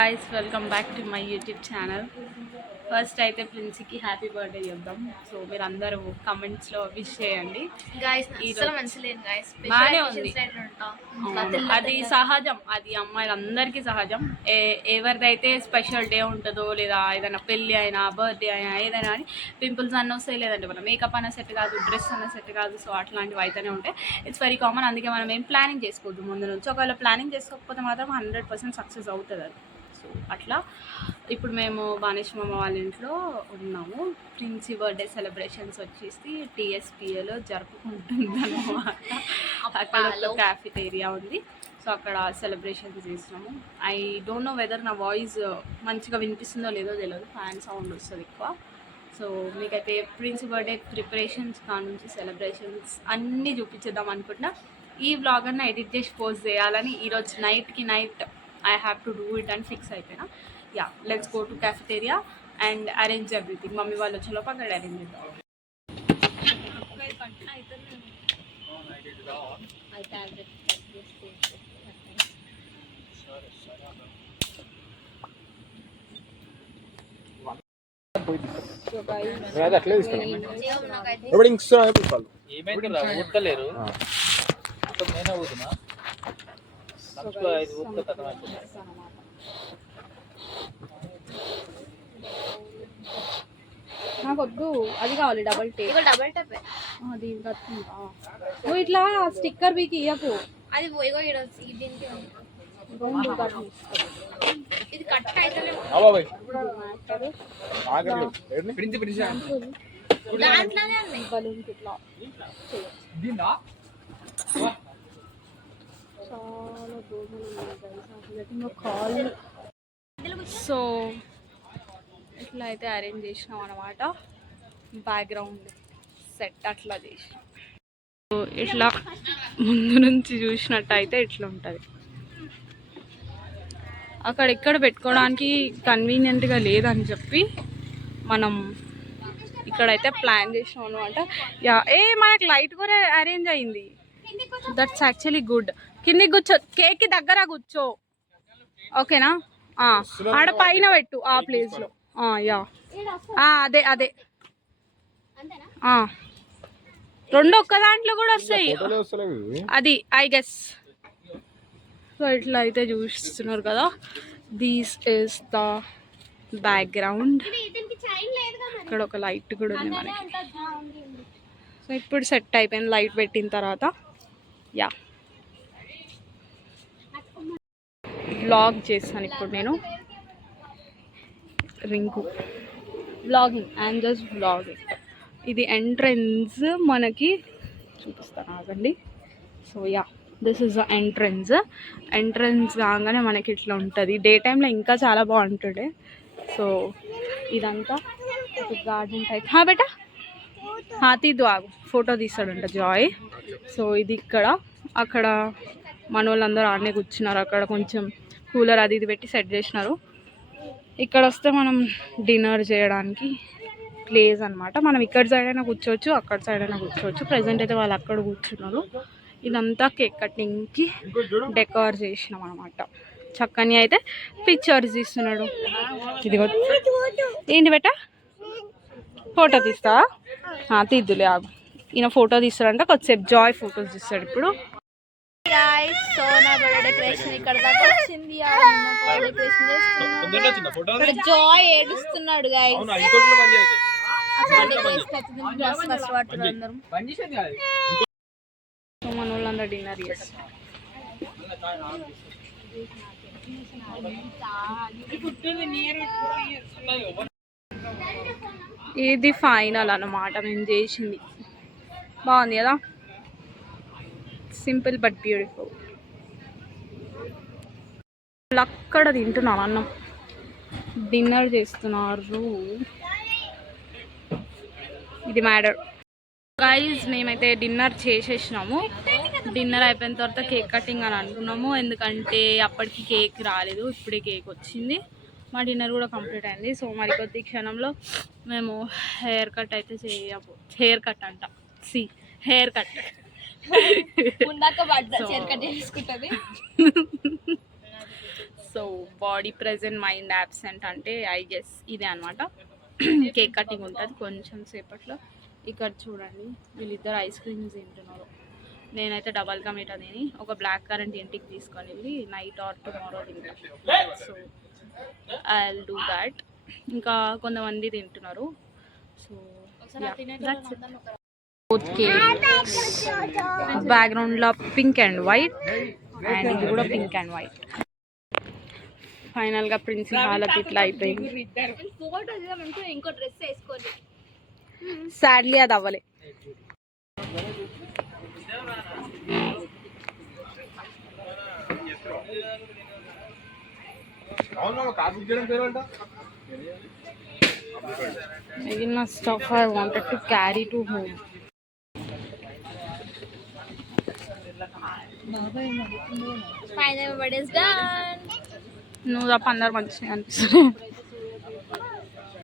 guys, welcome back to my YouTube channel. First అయితే ప్రిన్సీకి happy birthday చెప్దాం. So మీరు అందరూ కమెంట్స్లో విష్ చేయండి. బాగానే ఉంది, అది సహజం, అది అమ్మాయిలందరికీ సహజం. ఎవరిదైతే స్పెషల్ డే ఉంటుందో లేదా ఏదైనా పెళ్ళి అయినా బర్త్డే అయినా ఏదైనా కానీ పింపుల్స్ అన్న వస్తాయి, లేదంటే మన మేకప్ అన్న సెట్ కాదు, డ్రెస్ అన్న సెట్ కాదు. సో అట్లాంటివి అయితేనే ఉంటాయి. It's very common. అందుకే మనం ఏం ప్లానింగ్ చేసుకోవద్దు ముందు నుంచి. ఒకవేళ ప్లానింగ్ చేసుకోకపోతే మాత్రం 100% సక్సెస్ అవుతుంది అది. సో అట్లా ఇప్పుడు మేము బానేశ్వరమ్మ వాళ్ళ ఇంట్లో ఉన్నాము. ప్రిన్సీ బర్త్డే సెలబ్రేషన్స్ వచ్చేసి టీఎస్పీఏలో జరుపుకుంటుందన్నమాట. అక్కడ ఒక క్యాఫిటేరియా ఉంది. సో అక్కడ సెలబ్రేషన్స్ చేసినాము. ఐ డోంట్ నో వెదర్ నా వాయిస్ మంచిగా వినిపిస్తుందో లేదో తెలియదు, ఫ్యాన్ సౌండ్ వస్తుంది ఎక్కువ. సో మీకైతే ప్రిన్సీ బర్త్డే ప్రిపరేషన్స్ కానుంచి సెలబ్రేషన్స్ అన్నీ చూపించేద్దాం అనుకుంటున్నా. ఈ వ్లాగ్ అన్న ఎడిట్ చేసి పోస్ట్ చేయాలని ఈరోజు night I have to do it and fix అయిపోయినా. Yeah, let's go to cafeteria and arrange everything. Mummy వాళ్ళు వచ్చే లోపు అక్కడ అరేంజ్ చేద్దాం. నాకు వద్దు, అది కావాలి డబల్ టేప్. అది నువ్వు ఇట్లా స్టిక్కర్ వీకి ఇయ్యకు, అది ఇది కట్ అయితే చాలా సో ఇట్లా అయితే అరేంజ్ చేసినాం అనమాట. బ్యాక్గ్రౌండ్ సెట్ అట్లా చేసినాం. సో ఇట్లా ముందు నుంచి చూసినట్టయితే ఇట్లా ఉంటుంది. అక్కడ ఇక్కడ పెట్టుకోవడానికి కన్వీనియంట్గా లేదని చెప్పి మనం ఇక్కడైతే ప్లాన్ చేసినాం అనమాట. మనకి లైట్ కూడా అరేంజ్ అయింది. That's actually good. కిందికి కూర్చో, కేక్ దగ్గర కూర్చో, ఓకేనా? ఆడ పైన పెట్టు ఆ ప్లేస్ లో. యా అదే అదే రెండు ఒక్క దాంట్లో కూడా వస్తాయి అది, ఐ గెస్. సో ఇట్లా అయితే చూస్తున్నారు కదా, దిస్ ఇస్ ద బ్యాక్గ్రౌండ్. ఇక్కడ ఒక లైట్ కూడా ఉంది మనకి. సో ఇప్పుడు సెట్ అయిపోయింది లైట్ పెట్టిన తర్వాత. యా, వ్లాగ్ చేస్తాను ఇప్పుడు నేను. Rinku vlogging and just vlogging. ఇది ఎంట్రన్స్ మనకి చూపిస్తాను, ఆగండి. So yeah, this is the entrance. Entrance కాగానే మనకి ఇట్లా ఉంటుంది. డే టైంలో ఇంకా చాలా బాగుంటుండే. సో ఇదంతా ఒక గార్డెన్ టైప్. బేటా తీద్దు, ఆగు, ఫోటో తీస్తాడంట జాయ్. సో ఇది ఇక్కడ, అక్కడ మన వాళ్ళందరూ ఆడనే కూర్చున్నారు. అక్కడ కొంచెం కూలర్ అది ఇది పెట్టి సెట్ చేసినారు. ఇక్కడ వస్తే మనం డిన్నర్ చేయడానికి ప్లేస్ అనమాట. మనం ఇక్కడ సైడ్ అయినా కూర్చోవచ్చు, అక్కడ సైడ్ అయినా కూర్చోవచ్చు. ప్రజెంట్ అయితే వాళ్ళు అక్కడ కూర్చున్నారు. ఇదంతా కేక్ కటింగ్కి డెకార్ చేసినాం అనమాట. చక్కని అయితే పిక్చర్స్ తీస్తున్నాడు. ఇదిగో ఏంటి బెట, ఫోటో తీస్తా? తీద్దులే, ఆగు. ఈయన ఫోటో తీస్తాడంట, కొద్దిసేపు జాయ్ ఫొటోస్ తీస్తాడు ఇప్పుడు. సో నా బర్త్డే డెకరేషన్ ఇక్కడ దాకా వచ్చింది. జాయ్ ఏడుస్తున్నాడు గైస్. సో మన వాళ్ళందరూ డిన్నర్ చేస్తారు. ఇది ఫైనల్ అన్నమాట మేము చేసింది. బాగుంది కదా, సింపుల్ బట్ బ్యూటిఫుల్. అక్కడ తింటున్నాను అన్నం, డిన్నర్ చేస్తున్నారు. ఇది మ్యాటర్ గైజ్. మేమైతే డిన్నర్ చేసేసినాము. డిన్నర్ అయిపోయిన తర్వాత కేక్ కటింగ్ అని అనుకున్నాము, ఎందుకంటే అప్పటికి కేక్ రాలేదు, ఇప్పుడే కేక్ వచ్చింది. మా డిన్నర్ కూడా కంప్లీట్ అయింది. సో మరి కొద్ది క్షణంలో మేము హెయిర్ కట్ అయితే హెయిర్ కట్ అంట, hair cut so body present mind absent అంటే ఐ గెస్ ఇదే అనమాట. కేక్ కటింగ్ ఉంటుంది కొంచెం సేపట్లో. ఇక్కడ చూడండి వీళ్ళిద్దరు ఐస్ క్రీమ్స్ తింటున్నారు. నేనైతే డబల్ కా మీఠా తిని ఒక బ్లాక్ కరెంట్ ఇంటికి తీసుకొని వెళ్ళి నైట్ ఆర్ టుమారో తింటాను. So I will do that. ఇంకా కొంతమంది తింటున్నారు. సో బ్యాక్గ్రౌండ్లో పింక్ అండ్ వైట్ అండ్ ఇది కూడా పింక్ అండ్ వైట్. ఫైనల్గా ప్రిన్సిపల్ హాలత్ ఇట్లా అయిపోయింది. సాడ్లీ అది అవ్వలే. మిగిలిన stuff I wanted to carry to home. నువ్వు తప్ప అందరు మంచిగా అనిపిస్తుంది.